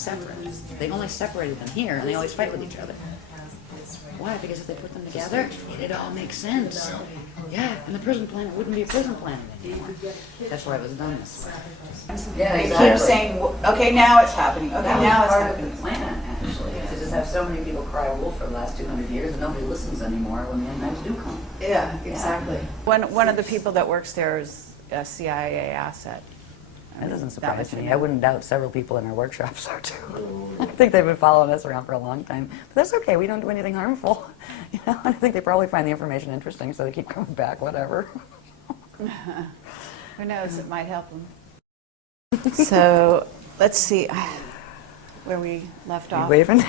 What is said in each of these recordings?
separate. They only separated them here, and they always fight with each other. Why? Because if they put them together, it all makes sense. Yeah, and the prison planet wouldn't be a prison planet anymore. That's why it was done this way. Yeah, They exactly. keep saying, okay, now it's happening. Okay, That now was it's part of happening. the plan, actually, to just have so many people cry wolf for the last 200 years and nobody listens anymore when the end times do come. Yeah, exactly. One of the people that works there is a CIA asset. That doesn't That surprise much me. you I know. wouldn't doubt several people in our workshops are too. I think they've been following us around for a long time. But that's okay. We don't do anything harmful. You know, I think they probably find the information interesting, so they keep coming back. Whatever. Who knows? It might help them. So let's see where we left off. Waving.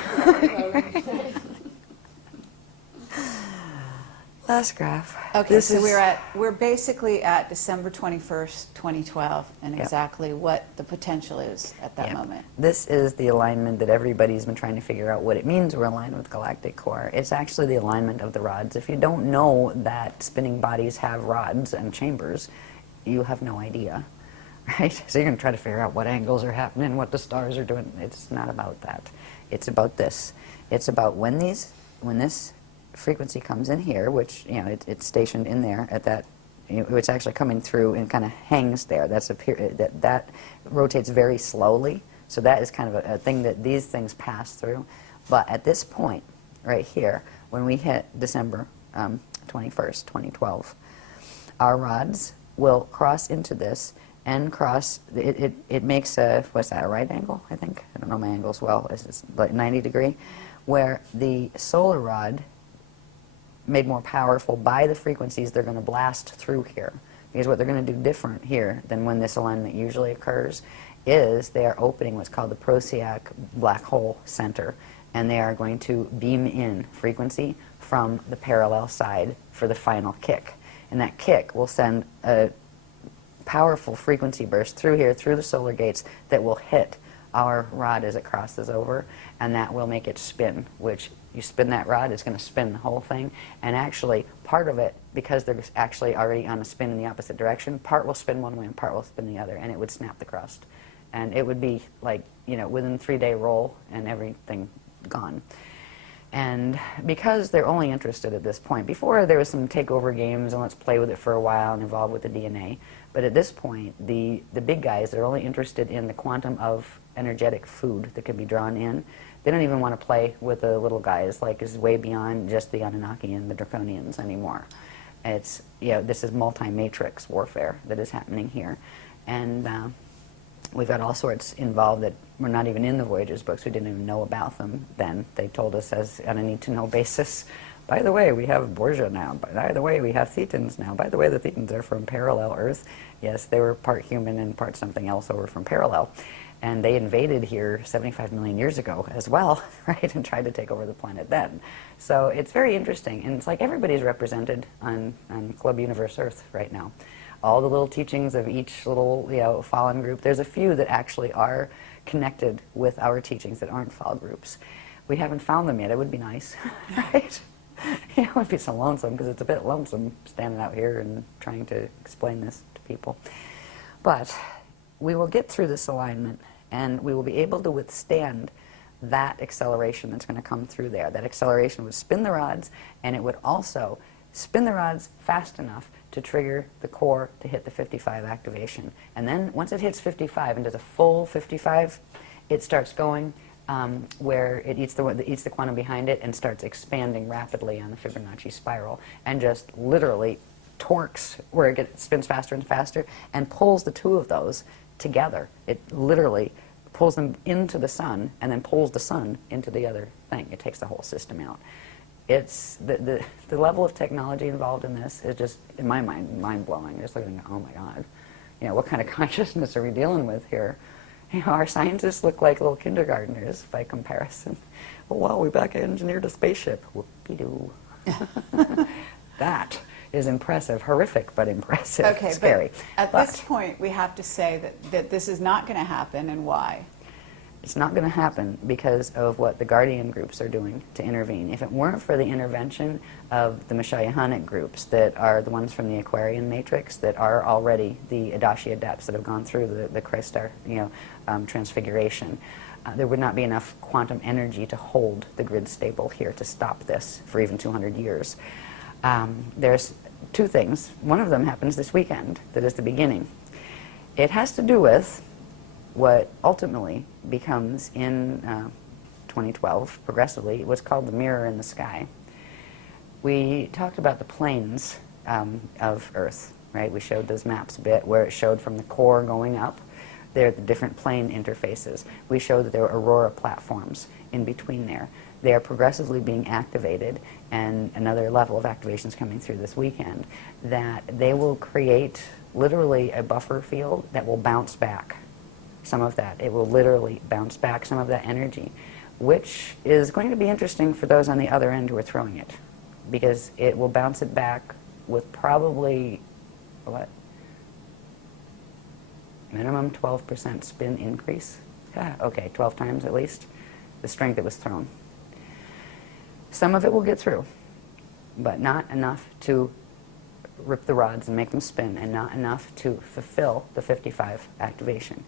Last graph. Okay, This so is- we're basically at December 21st, 2012, and Yep. exactly what the potential is at that Yeah. moment. This is the alignment that everybody's been trying to figure out what it means we're aligned with galactic core. It's actually the alignment of the rods. If you don't know that spinning bodies have rods and chambers, you have no idea, right? So you're going to try to figure out what angles are happening, what the stars are doing. It's not about that. It's about this. It's about when this frequency comes in here, which, you know, it's stationed in there at that, you know, it's actually coming through and kind of hangs there. That's a that rotates very slowly. So that is kind of a thing that these things pass through. But at this point, right here, when we hit December 21st, 2012, our rods will cross into this and cross, it makes a, what's that, a right angle, I think? I don't know my angles well. It's like 90 degree, where the solar rod, made more powerful by the frequencies they're going to blast through here. Because what they're going to do different here than when this alignment usually occurs is they are opening what's called the Procyon black hole center, and they are going to beam in frequency from the parallel side for the final kick. And that kick will send a powerful frequency burst through here, through the solar gates, that will hit our rod as it crosses over, and that will make it spin, which you spin that rod, it's going to spin the whole thing. And actually, part of it, because they're actually already on a spin in the opposite direction, part will spin one way and part will spin the other, and it would snap the crust. And it would be like, you know, within 3-day roll and everything gone. And because they're only interested at this point, before there was some takeover games and let's play with it for a while and evolve with the DNA, but at this point, the big guys, they're only interested in the quantum of energetic food that can be drawn in. They don't even want to play with the little guys, like is way beyond just the Anunnaki and the Draconians anymore. It's, you know, this is multi-matrix warfare that is happening here. And we've got all sorts involved that we're not even in the Voyagers books. We didn't even know about them then. They told us as on a need-to-know basis, by the way, we have Borgia now. By the way, we have Thetans now. By the way, the Thetans are from parallel Earth. Yes, they were part human and part something else over from parallel. And they invaded here 75 million years ago as well, right, and tried to take over the planet then. So it's very interesting, and it's like everybody's represented on Club Universe Earth right now. All the little teachings of each little, you know, fallen group. There's a few that actually are connected with our teachings that aren't fall groups. We haven't found them yet. It would be nice, right? You know, it would be so lonesome, because it's a bit lonesome standing out here and trying to explain this to people. But we will get through this alignment, and we will be able to withstand that acceleration that's going to come through there. That acceleration would spin the rods, and it would also spin the rods fast enough to trigger the core to hit the 55 activation. And then once it hits 55 and does a full 55, it starts going where it eats the quantum behind it and starts expanding rapidly on the Fibonacci spiral, and just literally torques where it spins faster and faster and pulls the two of those together. It literally pulls them into the sun and then pulls the sun into the other thing. It takes the whole system out. It's the level of technology involved in this is just, in my mind, mind-blowing. Just looking at, oh my God, you know, what kind of consciousness are we dealing with here? You know, our scientists look like little kindergartners by comparison. Oh, wow, we back engineered a spaceship. Whoopie-doo. That is impressive, horrific, but impressive, Okay, scary. But at this point, we have to say that this is not going to happen, and why? It's not going to happen because of what the Guardian groups are doing to intervene. If it weren't for the intervention of the Messiahanic groups that are the ones from the Aquarian matrix that are already the Adashi adepts that have gone through the Christ star, transfiguration, there would not be enough quantum energy to hold the grid stable here to stop this for even 200 years. There's two things. One of them happens this weekend that is the beginning. It has to do with what ultimately becomes in 2012, progressively, what's called the mirror in the sky. We talked about the planes of Earth, right? We showed those maps a bit where it showed from the core going up. There are the different plane interfaces. We showed that there were aurora platforms in between there. They are progressively being activated, and another level of activation is coming through this weekend, that they will create literally a buffer field that will bounce back some of that. It will literally bounce back some of that energy, which is going to be interesting for those on the other end who are throwing it, because it will bounce it back with probably, what? Minimum 12% spin increase. Okay, 12 times at least the strength that was thrown. Some of it will get through, but not enough to rip the rods and make them spin, and not enough to fulfill the 55 activation.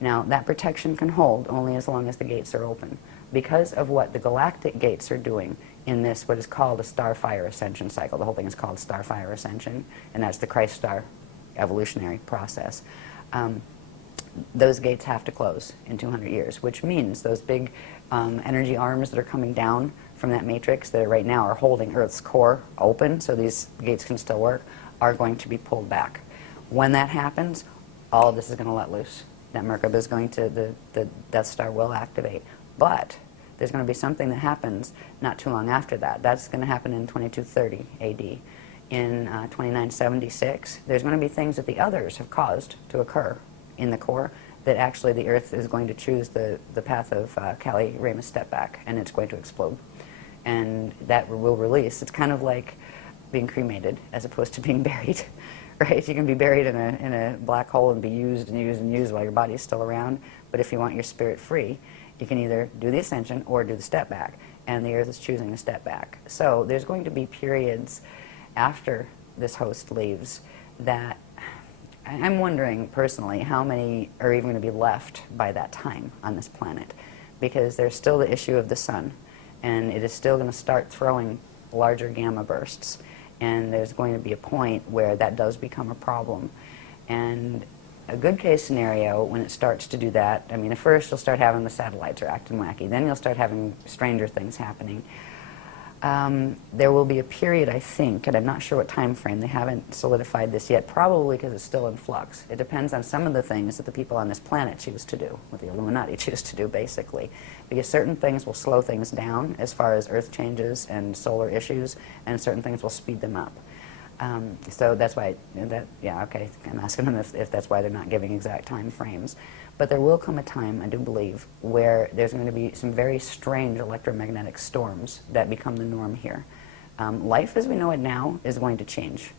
Now, that protection can hold only as long as the gates are open. Because of what the galactic gates are doing in this, what is called a star-fire ascension cycle. The whole thing is called star-fire ascension, and that's the Christ star evolutionary process. Those gates have to close in 200 years, which means those big energy arms that are coming down from that matrix that right now are holding Earth's core open so these gates can still work, are going to be pulled back. When that happens, all of this is going to let loose. That Merkaba is going to, the Death Star will activate. But there's going to be something that happens not too long after that. That's going to happen in 2230 AD. In 2976, there's going to be things that the others have caused to occur in the core that actually the Earth is going to choose the path of Kali-Ramus step back, and it's going to explode. And that will release. It's kind of like being cremated as opposed to being buried, right? You can be buried in a black hole and be used and used and used while your body's still around, but if you want your spirit free, you can either do the ascension or do the step back, and the Earth is choosing the step back. So there's going to be periods after this host leaves that I'm wondering personally how many are even going to be left by that time on this planet, because there's still the issue of the sun, and it is still going to start throwing larger gamma bursts, and there's going to be a point where that does become a problem. And a good case scenario, when it starts to do that, I mean, at first you'll start having the satellites are acting wacky, then you'll start having stranger things happening. There will be a period, I think, and I'm not sure what time frame, they haven't solidified this yet, probably because it's still in flux. It depends on some of the things that the people on this planet choose to do, what the Illuminati choose to do, basically. Because certain things will slow things down as far as Earth changes and solar issues, and certain things will speed them up. So that's why, yeah, okay, I'm asking them if that's why they're not giving exact time frames. But there will come a time, I do believe, where there's going to be some very strange electromagnetic storms that become the norm here. Life as we know it now is going to change.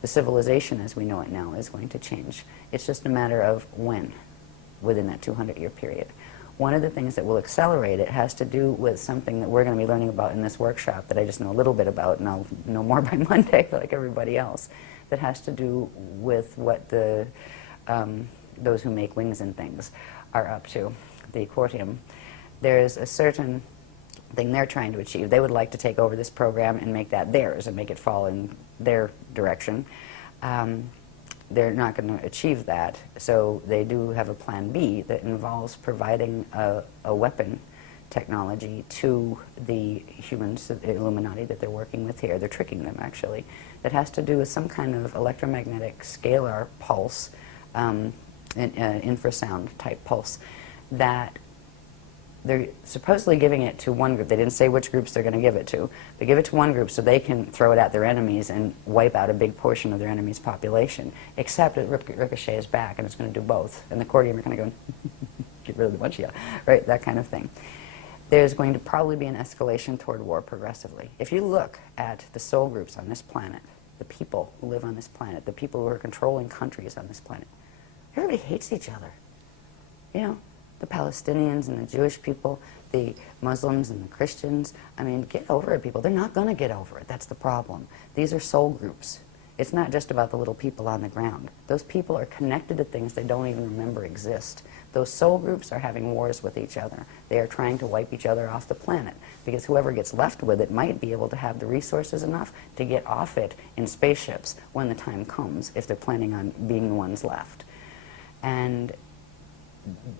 The civilization as we know it now is going to change. It's just a matter of when within that 200-year period. One of the things that will accelerate it has to do with something that we're going to be learning about in this workshop that I just know a little bit about, and I'll know more by Monday, like everybody else, that has to do with what the those who make wings and things are up to, the Quartium. There's a certain thing they're trying to achieve. They would like to take over this program and make that theirs and make it fall in their direction. They're not going to achieve that, so they do have a plan B that involves providing a weapon technology to the humans, the Illuminati that they're working with here. They're tricking them, actually. That has to do with some kind of electromagnetic scalar pulse, infrasound type pulse, that they're supposedly giving it to one group. They didn't say which groups they're going to give it to. They give it to one group so they can throw it at their enemies and wipe out a big portion of their enemy's population. Except it ricochets back, and it's going to do both. And the Quartium are kind of going, get rid of the bunch of you, right? That kind of thing. There's going to probably be an escalation toward war progressively. If you look at the soul groups on this planet, the people who live on this planet, the people who are controlling countries on this planet, everybody hates each other. You know, the Palestinians and the Jewish people, the Muslims and the Christians. I mean, get over it, people. They're not going to get over it. That's the problem. These are soul groups. it's not just about the little people on the ground. Those people are connected to things they don't even remember exist. Those soul groups are having wars with each other. They are trying to wipe each other off the planet, because whoever gets left with it might be able to have the resources enough to get off it in spaceships when the time comes, if they're planning on being the ones left. And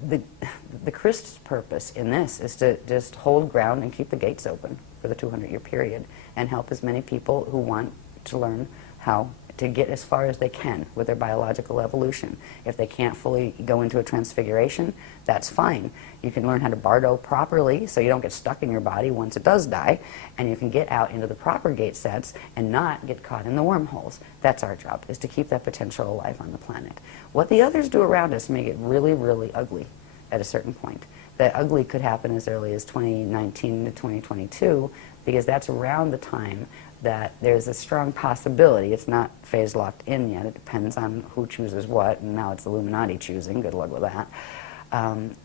the Christ's purpose in this is to just hold ground and keep the gates open for the 200-year period and help as many people who want to learn how to get as far as they can with their biological evolution. If they can't fully go into a transfiguration, that's fine. You can learn how to bardo properly so you don't get stuck in your body once it does die, and you can get out into the proper gate sets and not get caught in the wormholes. That's our job, is to keep that potential alive on the planet. What the others do around us make it really, really ugly at a certain point. The ugly could happen as early as 2019 to 2022, because that's around the time that there's a strong possibility, it's not phase locked in yet, it depends on who chooses what, and now it's Illuminati choosing, good luck with that,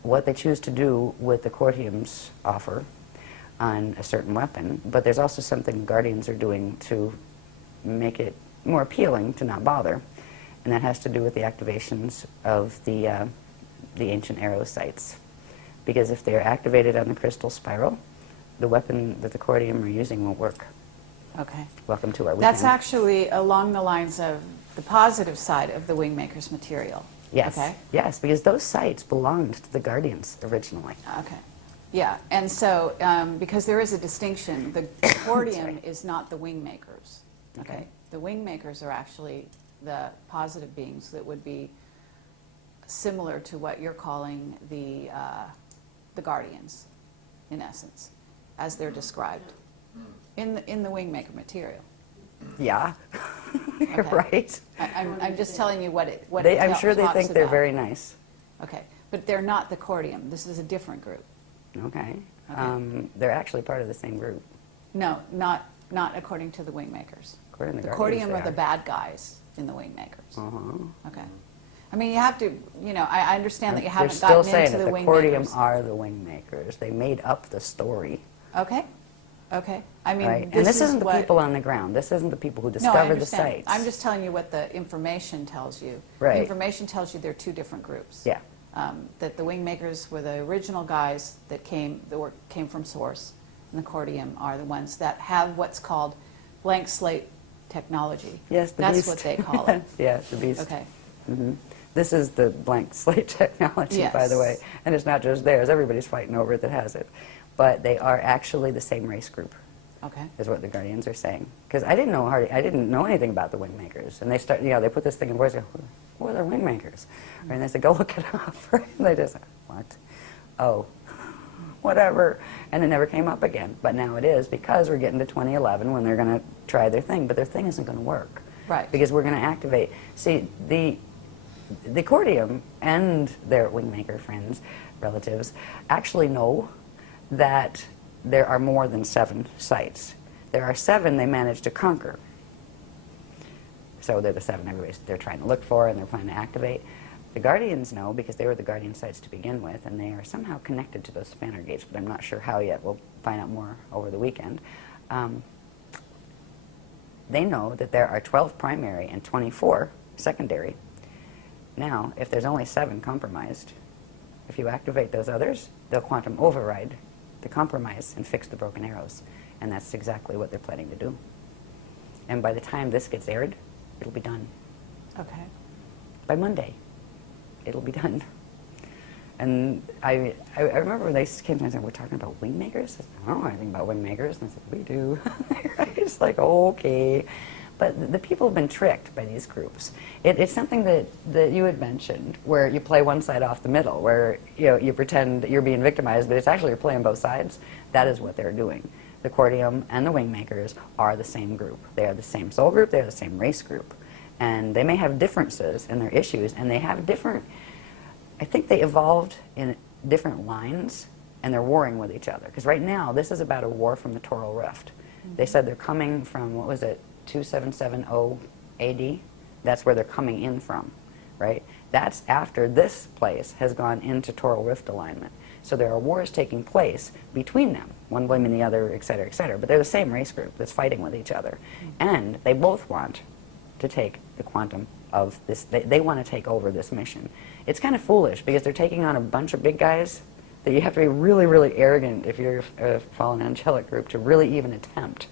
what they choose to do with the Cortium's offer on a certain weapon. But there's also something the Guardians are doing to make it more appealing to not bother, and that has to do with the activations of the ancient arrow sites. Because if they're activated on the crystal spiral, the weapon that the Cortium are using won't work. Okay. Welcome to our weekend. That's actually along the lines of the positive side of the Wingmaker's material. Yes. Okay. Yes, because those sites belonged to the Guardians originally. Okay. Yeah, and so because there is a distinction, the Cordium is not the Wingmakers. Okay. The Wingmakers are actually the positive beings that would be similar to what you're calling the Guardians, in essence, as they're described in the Wingmaker material. Yeah. Okay. Right. I'm just telling you what it I'm sure they talks think they're about. very nice. Okay, but they're not the Cordium. This is a different group. Okay. Okay. They're actually part of the same group. No, not according to the Wingmakers. According to The the Guardians, Cordium they are the are. bad guys in the Wingmakers. Uh-huh. Okay. I mean, you have to, I understand that you They're haven't still gotten saying into that the the Cordium Wingmakers. are the Wingmakers. They made up the story. Okay. Okay. I mean, Right? And this isn't the what, people on the ground. This isn't the people who No, I discovered the understand. sites. I'm just telling you what the information tells you. Right. The information tells you they're two different groups. Yeah. That the Wingmakers were the original guys that came from Source, and the Cordium are the ones that have what's called blank slate technology. Yes, the That's beast. what they call it. Yeah, the beast. Okay. Hmm. This is the blank slate technology, by the Yes. way. And it's not just theirs. Everybody's fighting over it that has it. But they are actually the same race group, Okay. is what the Guardians are saying. Because I didn't know anything about the Wingmakers. And they put this thing in words, who are the Wingmakers? And they said, go look it up. And they just, what? Oh, whatever. And it never came up again. But now it is, because we're getting to 2011 when they're going to try their thing. But their thing isn't going to work. Right. Because we're going to activate. See, the Cordium and their Wingmaker friends, relatives, actually know that there are more than 7 sites. There are 7 they managed to conquer. So they're the 7 they're trying to look for and they're planning to activate. The Guardians know, because they were the Guardian sites to begin with, and they are somehow connected to those spanner gates, but I'm not sure how yet. We'll find out more over the weekend. They know that there are 12 primary and 24 secondary. Now, if there's only 7 compromised, if you activate those others, they'll quantum override the compromise and fix the broken arrows. And that's exactly what they're planning to do. And by the time this gets aired, it'll be done. Okay. By Monday, it'll be done. And I remember when they came to me and said, we're talking about Wingmakers? I said, I don't know anything about Wingmakers. And I said, we do. It's like, okay. But the people have been tricked by these groups. It's something that you had mentioned, where you play one side off the middle, where you pretend that you're being victimized, but it's actually you're playing both sides. That is what they're doing. The Cordium and the Wingmakers are the same group. They are the same soul group. They are the same race group. And they may have differences in their issues, and they have different... I think they evolved in different lines, and they're warring with each other. Because right now, this is about a war from the Toral Rift. They said they're coming from, what was it, 2770 AD? That's where they're coming in from, right? That's after this place has gone into Toral Rift alignment. So there are wars taking place between them, one blaming the other, et cetera, but they're the same race group that's fighting with each other. And they both want to take the quantum of this. They want to take over this mission. It's kind of foolish because they're taking on a bunch of big guys that you have to be really, really arrogant if you're a fallen angelic group to really even attempt.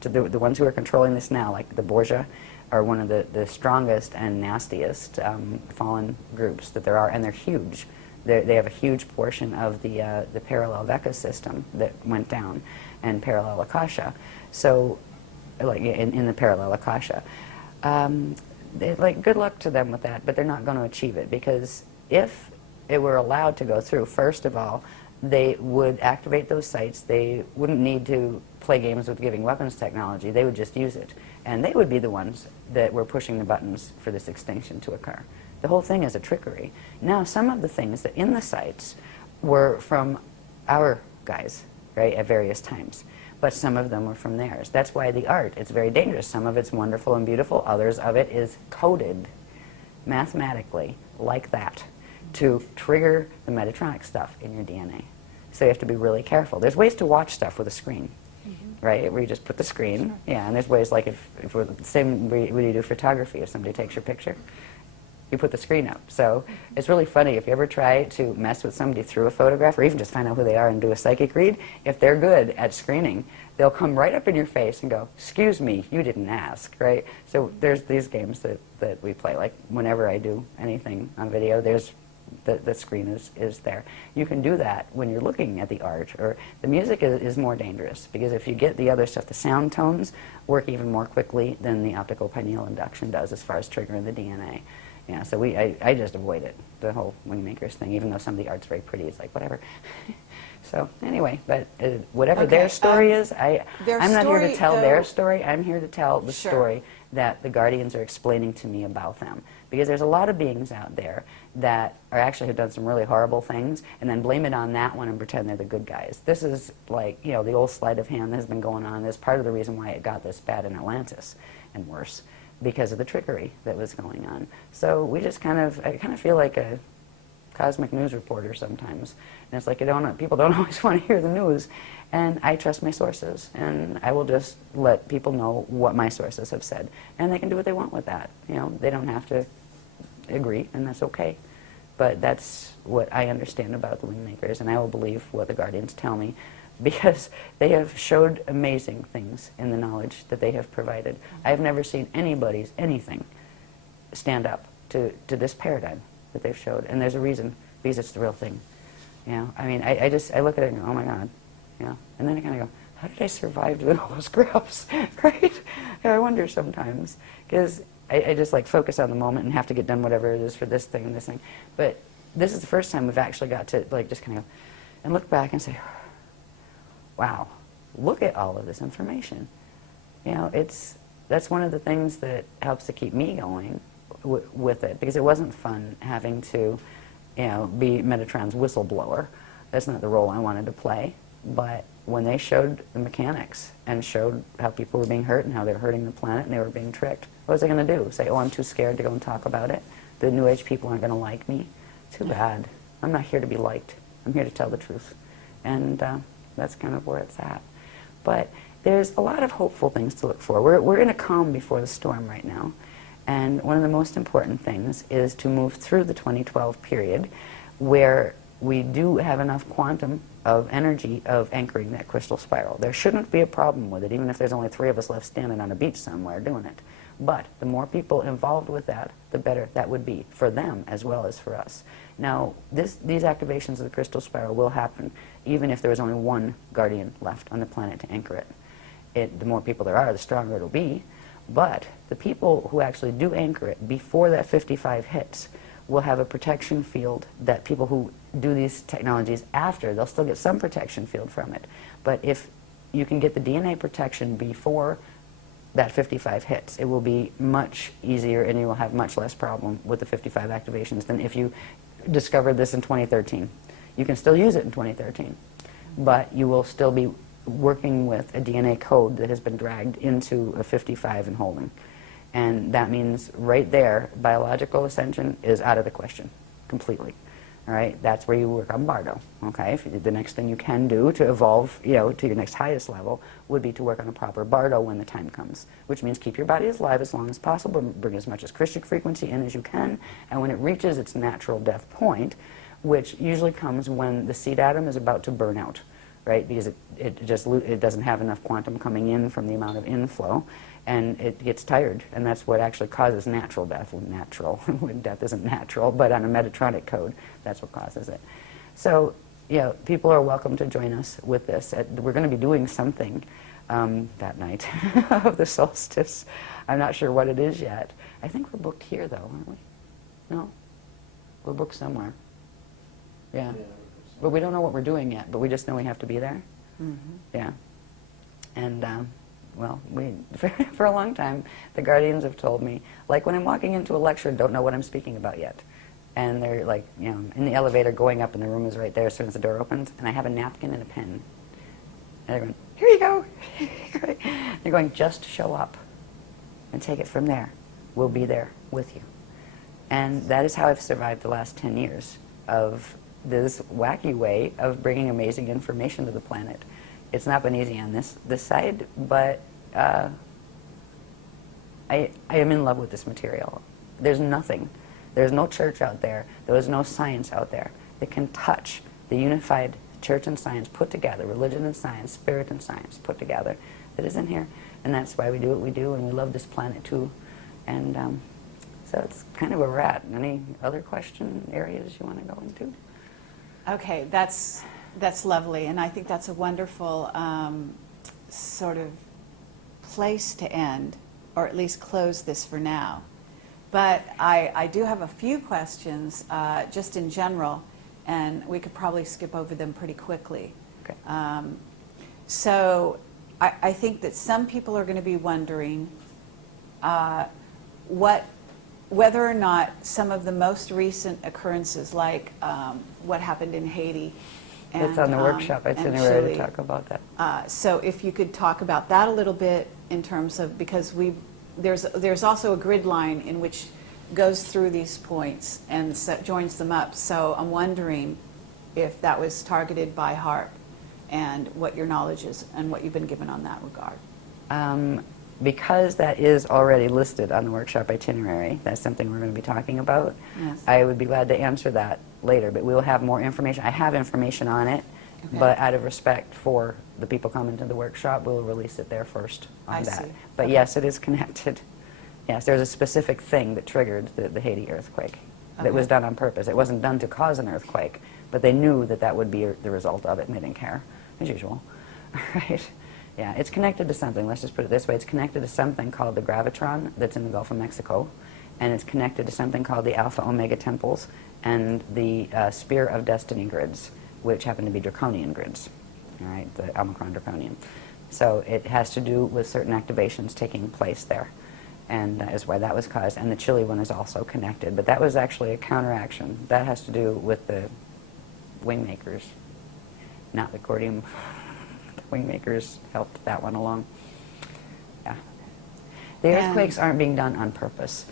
To the ones who are controlling this now, like the Borgia, are one of the strongest and nastiest fallen groups that there are, and they're huge. They have a huge portion of the parallel Vecca system that went down, and parallel Akasha. So, like in the parallel Akasha, good luck to them with that, but they're not going to achieve it, because if it were allowed to go through, first of all, they would activate those sites. They wouldn't need to play games with giving weapons technology. They would just use it. And they would be the ones that were pushing the buttons for this extinction to occur. The whole thing is a trickery. Now, some of the things that in the sites were from our guys, right, at various times. But some of them were from theirs. That's why the art, it's very dangerous. Some of it's wonderful and beautiful. Others of it is coded mathematically like that to trigger the Metatronic stuff in your DNA. So you have to be really careful. There's ways to watch stuff with a screen, right, where you just put the screen. Yeah, and there's ways like if we're the same way when you do photography, if somebody takes your picture, you put the screen up. So it's really funny if you ever try to mess with somebody through a photograph, or even just find out who they are and do a psychic read. If they're good at screening, they'll come right up in your face and go, "Excuse me, you didn't ask," right? So there's these games that we play. Like whenever I do anything on video, there's the screen is there. You can do that when you're looking at the art, or the music is more dangerous, because if you get the other stuff, the sound tones work even more quickly than the optical pineal induction does as far as triggering the DNA. Yeah, so I just avoid it, the whole Wingmakers thing, even though some of the art's very pretty. It's like, whatever. So anyway, but whatever their story is, I'm not here to tell their story. I'm here to tell the story that the Guardians are explaining to me about them. Because there's a lot of beings out there that are actually have done some really horrible things, and then blame it on that one and pretend they're the good guys. This is like, you know, the old sleight of hand that has been going on. That's part of the reason why it got this bad in Atlantis, and worse, because of the trickery that was going on. So we just I kind of feel like a cosmic news reporter sometimes. And it's like people don't always want to hear the news. And I trust my sources. And I will just let people know what my sources have said. And they can do what they want with that. You know, they don't have to agree, and that's okay. But that's what I understand about the Wingmakers, and I will believe what the Guardians tell me, because they have showed amazing things in the knowledge that they have provided. I have never seen anything stand up to this paradigm that they've showed, and there's a reason, because it's the real thing. You know, I mean, I look at it and go, oh my God, you know, and then I kind of go, how did I survive doing all those graphs, right? I wonder sometimes, because I just like focus on the moment and have to get done whatever it is for this thing and this thing. But this is the first time we've actually got to like just kind of go and look back and say, wow, look at all of this information. You know, that's one of the things that helps to keep me going with it, because it wasn't fun having to, you know, be Metatron's whistleblower. That's not the role I wanted to play. But when they showed the mechanics and showed how people were being hurt and how they were hurting the planet and they were being tricked, what was I going to do? Say, oh, I'm too scared to go and talk about it? The New Age people aren't going to like me? Too bad. I'm not here to be liked. I'm here to tell the truth. And that's kind of where it's at. But there's a lot of hopeful things to look for. We're in a calm before the storm right now. And one of the most important things is to move through the 2012 period, where we do have enough quantum of energy of anchoring that crystal spiral. There shouldn't be a problem with it, even if there's only 3 of us left standing on a beach somewhere doing it. But the more people involved with that, the better that would be for them as well as for us. Now, these activations of the crystal spiral will happen even if there was only one guardian left on the planet to anchor it. The more people there are, the stronger it'll be. But the people who actually do anchor it before that 55 hits will have a protection field that people who do these technologies after, they'll still get some protection field from it. But if you can get the DNA protection before that 55 hits, it will be much easier and you will have much less problem with the 55 activations than if you discovered this in 2013. You can still use it in 2013, but you will still be working with a DNA code that has been dragged into a 55 and holding. And that means right there, biological ascension is out of the question, completely. All right, that's where you work on Bardo. Okay, the next thing you can do to evolve, to your next highest level would be to work on a proper Bardo when the time comes, which means keep your body alive as long as possible, bring as much as Christian frequency in as you can, and when it reaches its natural death point, which usually comes when the seed atom is about to burn out, right? Because it doesn't have enough quantum coming in from the amount of inflow, and it gets tired, and that's what actually causes natural death. Natural, death isn't natural, but on a Metatronic code, that's what causes it. So, people are welcome to join us with this. We're going to be doing something that night of the solstice. I'm not sure what it is yet. I think we're booked here, though, aren't we? No? We're booked somewhere. Yeah. But we don't know what we're doing yet, but we just know we have to be there. Mm-hmm. Yeah. And, for a long time, the guardians have told me, like when I'm walking into a lecture, don't know what I'm speaking about yet. And they're like, in the elevator going up and the room is right there as soon as the door opens, and I have a napkin and a pen. And they're going, here you go. They're going, just show up and take it from there. We'll be there with you. And that is how I've survived the last 10 years of this wacky way of bringing amazing information to the planet. It's not been easy on this side, but I am in love with this material. There's no church out there, there's no science out there that can touch the unified church and science put together, religion and science, spirit and science put together, that is in here. And that's why we do what we do, and we love this planet too. And so it's kind of where we're at. Any other question areas you want to go into? Okay, that's lovely, and I think that's a wonderful sort of place to end, or at least close this for now. But I do have a few questions just in general, and we could probably skip over them pretty quickly. Okay. So I think that some people are going to be wondering whether or not some of the most recent occurrences, like what happened in Haiti, and, It's on the workshop and itinerary Chile. to talk about that. So if you could talk about that a little bit in terms of, because there's also a grid line in which goes through these points and joins them up. So I'm wondering if that was targeted by HARP and what your knowledge is and what you've been given on that regard. Because that is already listed on the workshop itinerary, that's something we're going to be talking about. Yes. I would be glad to answer that later, but we will have more information. I have information on it, Okay. but out of respect for the people coming to the workshop, we'll release it there first on I that. see. But Okay. yes, it is connected. Yes, there's a specific thing that triggered the Haiti earthquake that was Okay. done on purpose. It wasn't done to cause an earthquake, but they knew that that would be the result of it, and they didn't care, as usual. Right? Yeah, it's connected to something. Let's just put it this way. It's connected to something called the gravitron that's in the Gulf of Mexico, and it's connected to something called the Alpha Omega temples and the Spear of Destiny grids, which happen to be draconian grids, all right, the Omicron draconian. So it has to do with certain activations taking place there, and that is why that was caused. And the Chile one is also connected, but that was actually a counteraction. That has to do with the wingmakers, not the cordium. Wingmakers helped that one along. Yeah. The And- earthquakes aren't being done on purpose,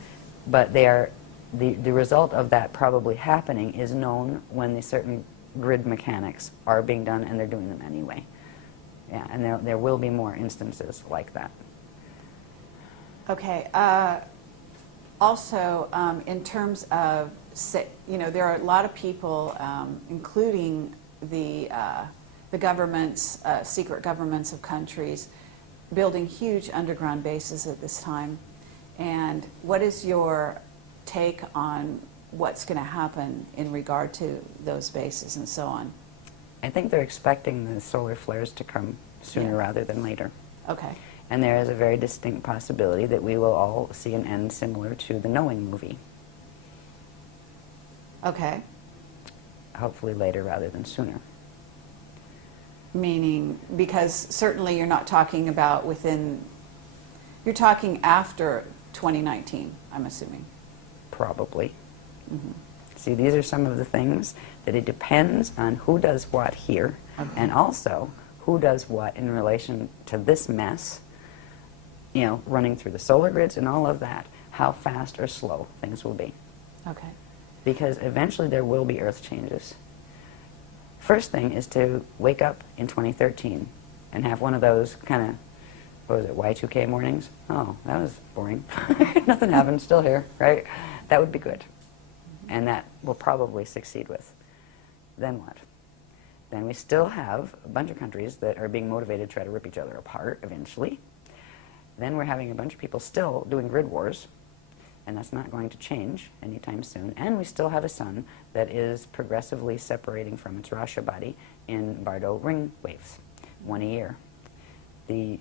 but they are, the result of that probably happening is known when the certain grid mechanics are being done, and they're doing them anyway. Yeah, and there will be more instances like that. Okay. Also, in terms of, there are a lot of people, including the governments, secret governments of countries, building huge underground bases at this time. And what is your take on what's going to happen in regard to those bases and so on? I think they're expecting the solar flares to come sooner Yeah. rather than later. Okay. And there is a very distinct possibility that we will all see an end similar to the Knowing movie. Okay. Hopefully later rather than sooner. Meaning, because certainly you're not talking about you're talking after 2019, I'm assuming. Probably. See, these are some of the things that it depends on who does what here, Okay. and also who does what in relation to this mess, running through the solar grids and all of that, how fast or slow things will be. Okay. because eventually there will be earth changes. First thing is to wake up in 2013 and have one of those kind of, what was it, Y2K mornings? Oh, that was boring. Nothing happened, still here, right? That would be good. And that we'll probably succeed with. Then what? Then we still have a bunch of countries that are being motivated to try to rip each other apart eventually. Then we're having a bunch of people still doing grid wars, and that's not going to change anytime soon. And we still have a sun that is progressively separating from its Rasha body in Bardo ring waves, one a year. The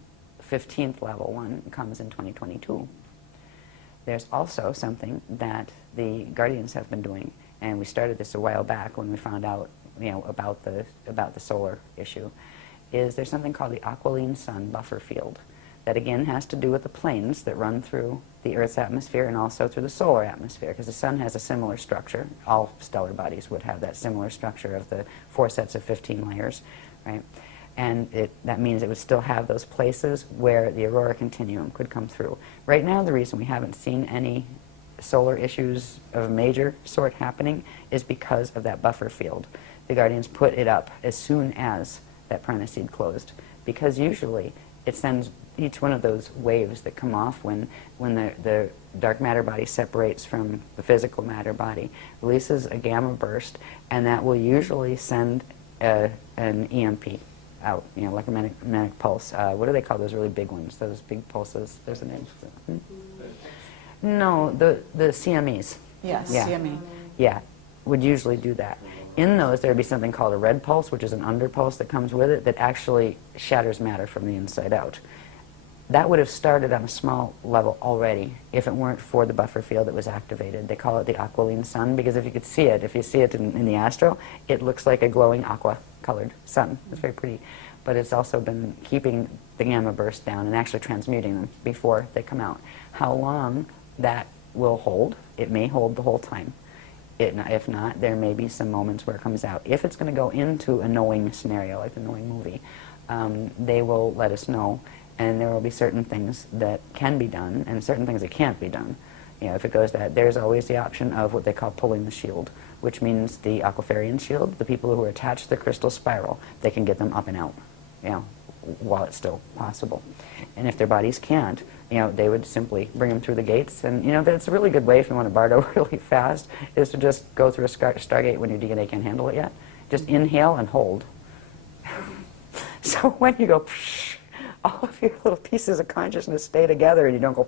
15th level one comes in 2022. There's also something that the Guardians have been doing, and we started this a while back when we found out, about the solar issue, is there's something called the aquiline sun buffer field that again has to do with the planes that run through the Earth's atmosphere and also through the solar atmosphere, because the sun has a similar structure. All stellar bodies would have that similar structure of the 4 sets of 15 layers, right? And that means it would still have those places where the aurora continuum could come through. Right now, the reason we haven't seen any solar issues of a major sort happening is because of that buffer field. The Guardians put it up as soon as that pranaseed closed, because usually it sends each one of those waves that come off when the dark matter body separates from the physical matter body, releases a gamma burst, and that will usually send an EMP out, electromagnetic pulse. What do they call those really big ones? Those big pulses? There's a name for them. No, the CMEs. Yes, Yeah. CME. Yeah, would usually do that. In those, there would be something called a red pulse, which is an underpulse that comes with it that actually shatters matter from the inside out. That would have started on a small level already if it weren't for the buffer field that was activated. They call it the aquiline sun because if you could see it, if you see it in the astro, it looks like a glowing aqua-colored sun. It's very pretty. But it's also been keeping the gamma burst down and actually transmuting them before they come out. How long that will hold, it may hold the whole time. If not, there may be some moments where it comes out. If it's going to go into a knowing scenario, like the knowing movie, they will let us know. And there will be certain things that can be done and certain things that can't be done. If it goes that, there's always the option of what they call pulling the shield, which means the Aquafarian shield, the people who are attached to the crystal spiral, they can get them up and out, while it's still possible. And if their bodies can't, they would simply bring them through the gates. And, that's a really good way if you want to Bardo really fast, is to just go through a Stargate when your DNA can't handle it yet. Just inhale and hold. So when you go, psh, all of your little pieces of consciousness stay together and you don't go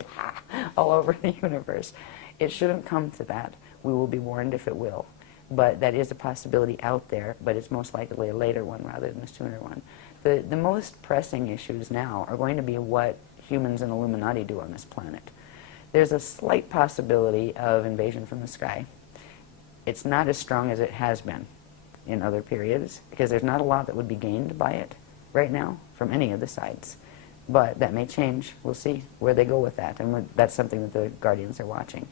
all over the universe. It shouldn't come to that. We will be warned if it will. But that is a possibility out there, but it's most likely a later one rather than a sooner one. The most pressing issues now are going to be what humans and Illuminati do on this planet. There's a slight possibility of invasion from the sky. It's not as strong as it has been in other periods because there's not a lot that would be gained by it right now from any of the sides. But that may change. We'll see where they go with that. And that's something that the Guardians are watching.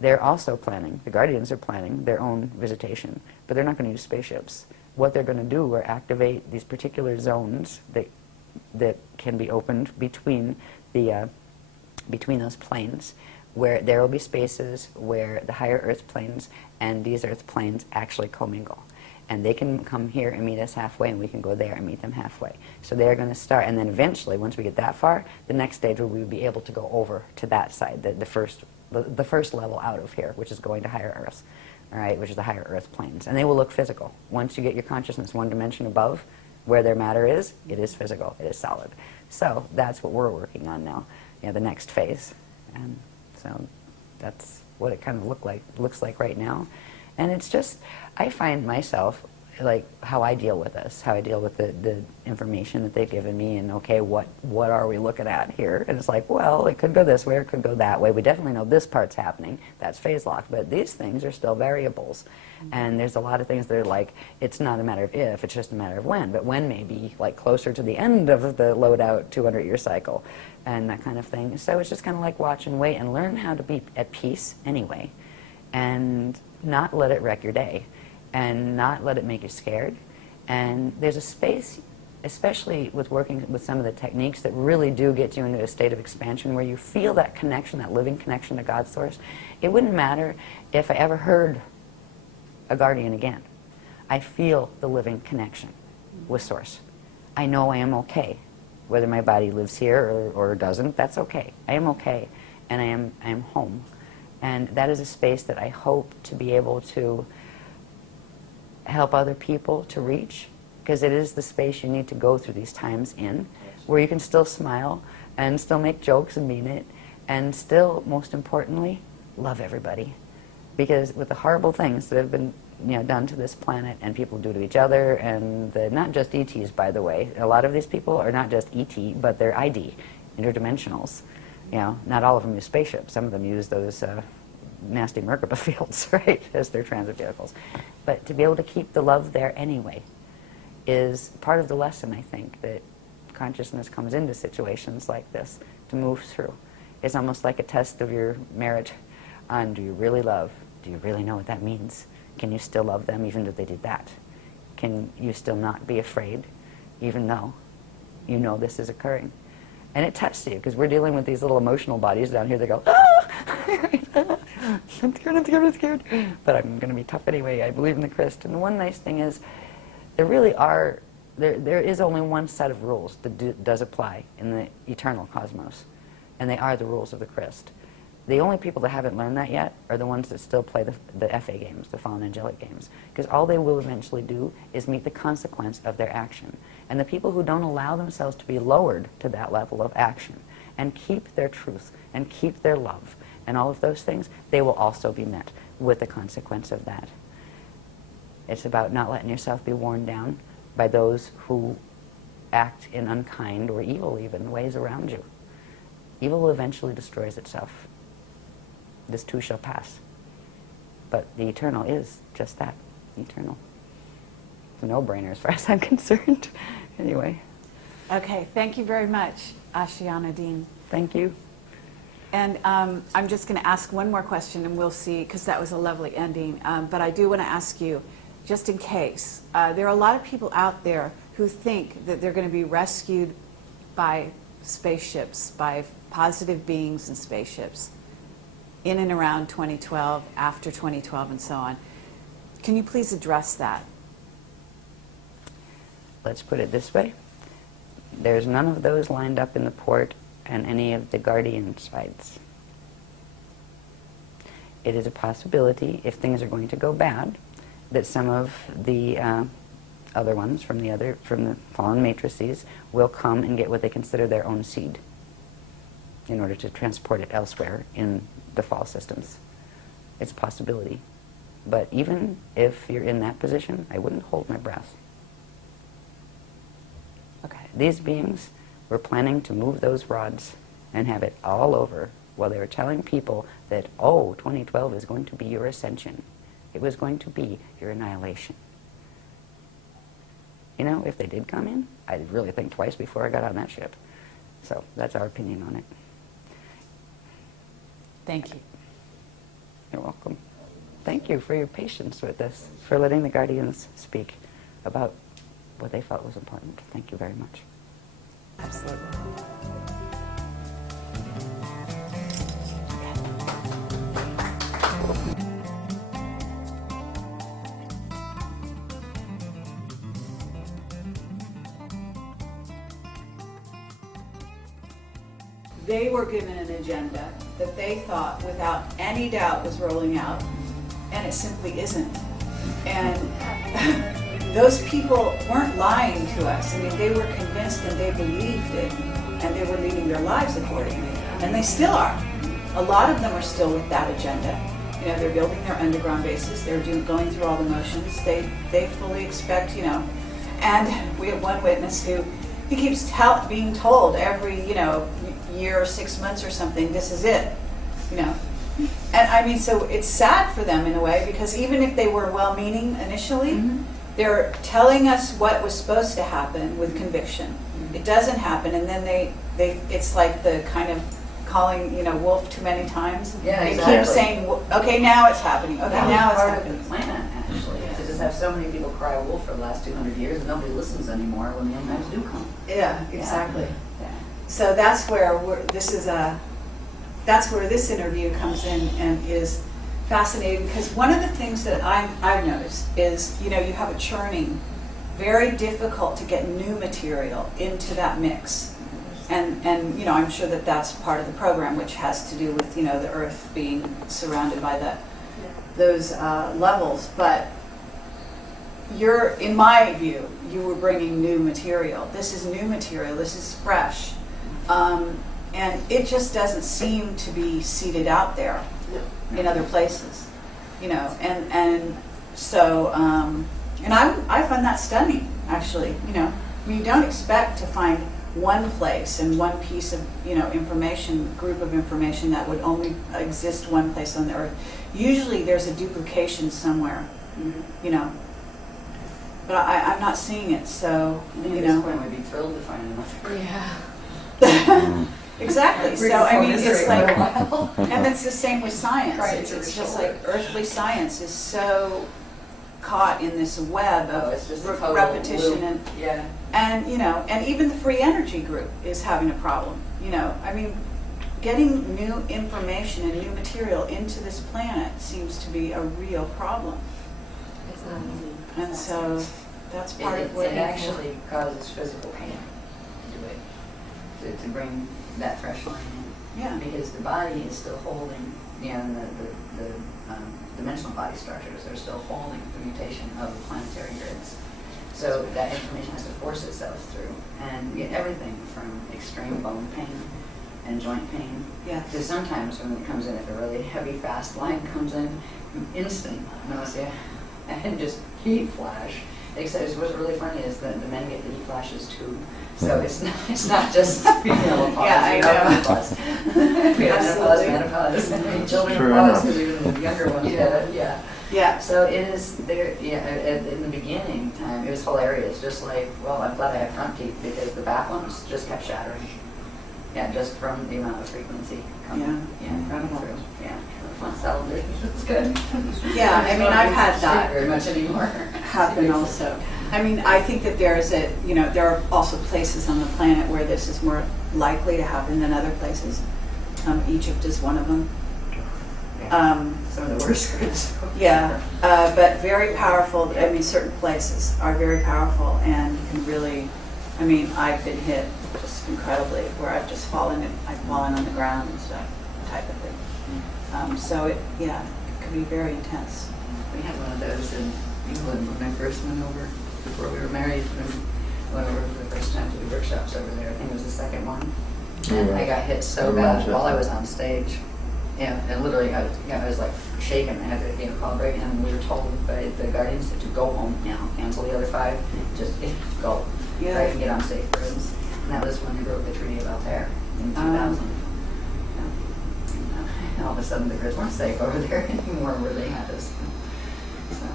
They're also planning, the Guardians are planning their own visitation, but they're not going to use spaceships. What they're going to do are activate these particular zones that can be opened between those planes, where there will be spaces where the higher Earth planes and these Earth planes actually commingle. And they can come here and meet us halfway, and we can go there and meet them halfway. So they're going to start, and then eventually, once we get that far, the next stage will we be able to go over to that side, the first level out of here, which is going to higher Earth, all right, which is the higher Earth planes. And they will look physical. Once you get your consciousness one dimension above where their matter is, it is physical, it is solid. So that's what we're working on now, the next phase. And so that's what it kind of looks like right now. And it's just, I find myself, like, how I deal with this, how I deal with the information that they've given me, and okay, what are we looking at here? And it's like, well, it could go this way or it could go that way. We definitely know this part's happening. That's phase locked. But these things are still variables. And there's a lot of things that are like, it's not a matter of if, it's just a matter of when. But when may be, like, closer to the end of the load-out 200-year cycle and that kind of thing. So it's just kind of like watch and wait and learn how to be at peace anyway. And not let it wreck your day, and not let it make you scared. And there's a space, especially with working with some of the techniques that really do get you into a state of expansion where you feel that connection, that living connection to God's source. It wouldn't matter if I ever heard a guardian again. I feel the living connection with Source. I know I am okay. Whether my body lives here or doesn't, that's okay. I am okay, and I am home. And that is a space that I hope to be able to help other people to reach, because it is the space you need to go through these times in, where you can still smile and still make jokes and mean it, and still, most importantly, love everybody. Because with the horrible things that have been done to this planet and people do to each other, and not just ETs, by the way. A lot of these people are not just ET, but they're ID, interdimensionals. Not all of them use spaceships. Some of them use those nasty Merkaba fields, right, as their transit vehicles. But to be able to keep the love there anyway is part of the lesson, I think, that consciousness comes into situations like this to move through. It's almost like a test of your merit on, do you really love? Do you really know what that means? Can you still love them even though they did that? Can you still not be afraid even though you know this is occurring? And it tests you, because we're dealing with these little emotional bodies down here that go, ah! I'm scared. But I'm going to be tough anyway. I believe in the Christ. And the one nice thing is, there is only one set of rules that does apply in the eternal cosmos. And they are the rules of the Christ. The only people that haven't learned that yet are the ones that still play the FA games, the fallen angelic games. Because all they will eventually do is meet the consequence of their action. And the people who don't allow themselves to be lowered to that level of action and keep their truth and keep their love and all of those things, they will also be met with the consequence of that. It's about not letting yourself be worn down by those who act in unkind or evil even ways around you. Evil eventually destroys itself. This too shall pass. But the eternal is just that, eternal. It's a no-brainer as far as I'm concerned. Anyway. Okay, thank you very much, Ashayana Deane. Thank you. And I'm just going to ask one more question, and we'll see, because that was a lovely ending. But I do want to ask you, just in case, there are a lot of people out there who think that they're going to be rescued by spaceships, by positive beings in spaceships, in and around 2012, after 2012, and so on. Can you please address that? Let's put it this way. There's none of those lined up in the port and any of the guardian sides. It is a possibility, if things are going to go bad, that some of the other ones from the fallen matrices will come and get what they consider their own seed in order to transport it elsewhere in the fall systems. It's a possibility. But even if you're in that position, I wouldn't hold my breath. Okay. These beings were planning to move those rods and have it all over while they were telling people that, oh, 2012 is going to be your ascension. It was going to be your annihilation. If they did come in, I'd really think twice before I got on that ship. So that's our opinion on it. Thank you. You're welcome. Thank you for your patience with this, for letting the guardians speak about what they felt was important. Thank you very much. Absolutely. They were given an agenda that they thought without any doubt was rolling out, and it simply isn't. And those people weren't lying to us. I mean, they were convinced and they believed it, and they were leading their lives accordingly. And they still are. A lot of them are still with that agenda. They're building their underground bases. They're going through all the motions. They fully expect, And we have one witness who he keeps being told every, year or 6 months or something, this is it, And I mean, so it's sad for them in a way, because even if they were well-meaning initially, they're telling us what was supposed to happen with conviction. It doesn't happen, and then it's like the kind of calling, wolf too many times. Yeah, they exactly. keep saying, okay, now it's happening. Okay, now it's part happening. of the plan, actually, to just have so many people cry wolf for the last 200 years and nobody listens anymore when the end times do come. Yeah, exactly. Yeah. So that's where this interview comes in, and is fascinating because one of the things that I've noticed is, you have a churning, very difficult to get new material into that mix. And I'm sure that that's part of the program, which has to do with, the earth being surrounded by those levels. But in my view, you were bringing new material. This is new material. This is fresh. And it just doesn't seem to be seeded out there in other places, and so, and I find that stunning, actually, you don't expect to find one place and one piece of, group of information that would only exist one place on the earth. Usually there's a duplication somewhere, but I'm not seeing it, so, At this point, we'd be thrilled to find another. Yeah. Exactly. So I mean, it's like, and it's the same with science. Right, It's just like earthly science is so caught in this web of it's just a total repetition loop. and and even the free energy group is having a problem. I mean, getting new information and new material into this planet seems to be a real problem. It's not easy. And so that's part of what it actually causes physical pain to do it, to bring that fresh line in. Yeah. Because the body is still holding, the dimensional body structures are still holding the mutation of the planetary grids. So that information has to force itself through. And we get everything from extreme bone pain and joint pain. Yeah. To sometimes when it comes in, if a really heavy, fast line comes in, instant nausea and just heat flash. Except what's really funny is that the men get the heat flashes too. So it's not just female pause. Yeah, I know. Menopause. We have menopause. Children True pause enough. because even the younger ones get it. Yeah. Yeah. So it is there. Yeah. In the beginning time, it was hilarious. Just like, well, I'm glad I have front teeth because the back ones just kept shattering. Yeah, just from the amount of frequency coming. Yeah. Incredible. Through. Yeah. Fun celebrating. It's good. Yeah, I mean, I've had that very much anymore. happen also. I mean, I think that there are also places on the planet where this is more likely to happen than other places. Egypt is one of them. Some of the worst grids. Yeah, but very powerful. I mean, certain places are very powerful and can really, I mean, I've been hit just incredibly where I've just fallen on the ground and stuff, type of thing. So it could be very intense. We had one of those in England when I first went over, before we were married, and went over for the first time to the workshops over there. I think it was the second one. And I got hit so bad while I was on stage. Yeah, and literally I was like shaking. I had to call a break, and we were told by the guardians to go home now, cancel the other 5, just go. Yeah. Right, and get on stage for instance. And that was when they broke the Treaty of Altair in 2000. And all of a sudden the grids weren't safe over there anymore where they had us. So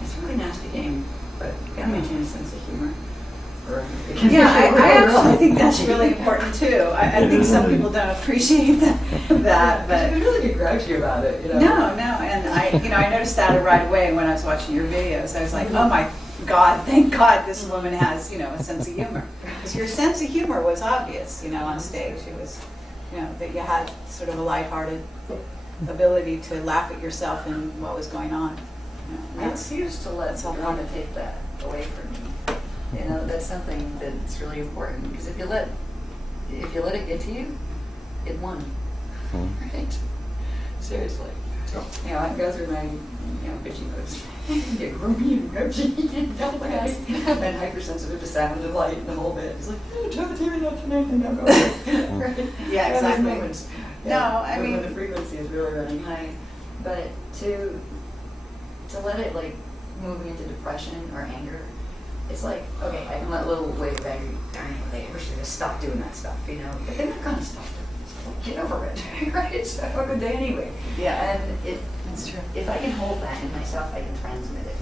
it's a really nasty game, but you gotta maintain a sense of humor. Yeah, I actually think that's really important too. I think some people don't appreciate that, but you really get grouchy about it, No, and I noticed that right away when I was watching your videos. I was like, oh my God, thank God this woman has, a sense of humor. Because your sense of humor was obvious, on stage. It was, that you had sort of a lighthearted ability to laugh at yourself and what was going on. I refuse to let someone take that away from me. That's something that's really important because if you let it get to you, it won. Right? Seriously. I go through my bitchy moves. Get grumpy and grouchy and hypersensitive to sound and light and the whole bit. It's like, turn the TV up tonight and now go. Right? Yeah, exactly. Moments. No, I mean when the frequency is really running high. But to let it like move me into depression or anger, it's like, okay, I can let a little wave of anger, I wish they just stop doing that stuff, but they're not gonna stop doing it. So get over it, right? It's have a good day anyway. Yeah. And that's true. if I can hold that in myself, I can transmit it.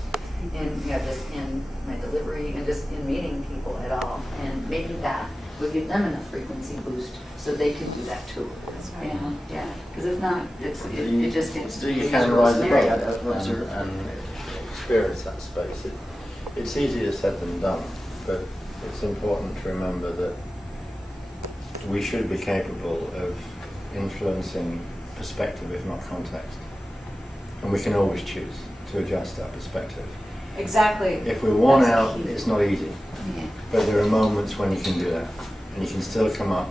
And just in my delivery and just in meeting people at all. And maybe that would give them enough frequency boost so they can do that too. That's right. Yeah. Because if not, it just gets You it can gets rise scary. above and experience that space. It's easier said than done, but it's important to remember that we should be capable of influencing perspective, if not context. And we can always choose to adjust our perspective. Exactly. If we're worn That's out, key. it's not easy. Yeah. But there are moments when you can do that. And you can still come up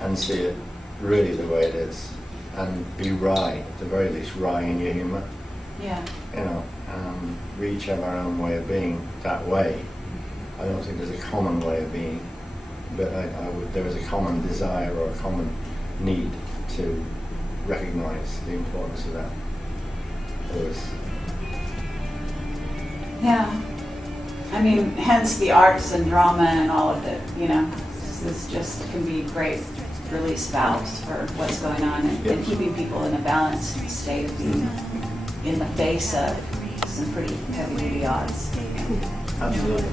and see it really the way it is. And be wry, at the very least, wry in your humour. Yeah. You know, we each have our own way of being that way. I don't think there's a common way of being, but there is a common desire or a common need to recognise the importance of that. Always. Yeah. I mean, hence the arts and drama and all of it, you know. This just can be great release valves for what's going on and keeping people in a balanced state of being in the face of some pretty heavy-duty odds. Absolutely.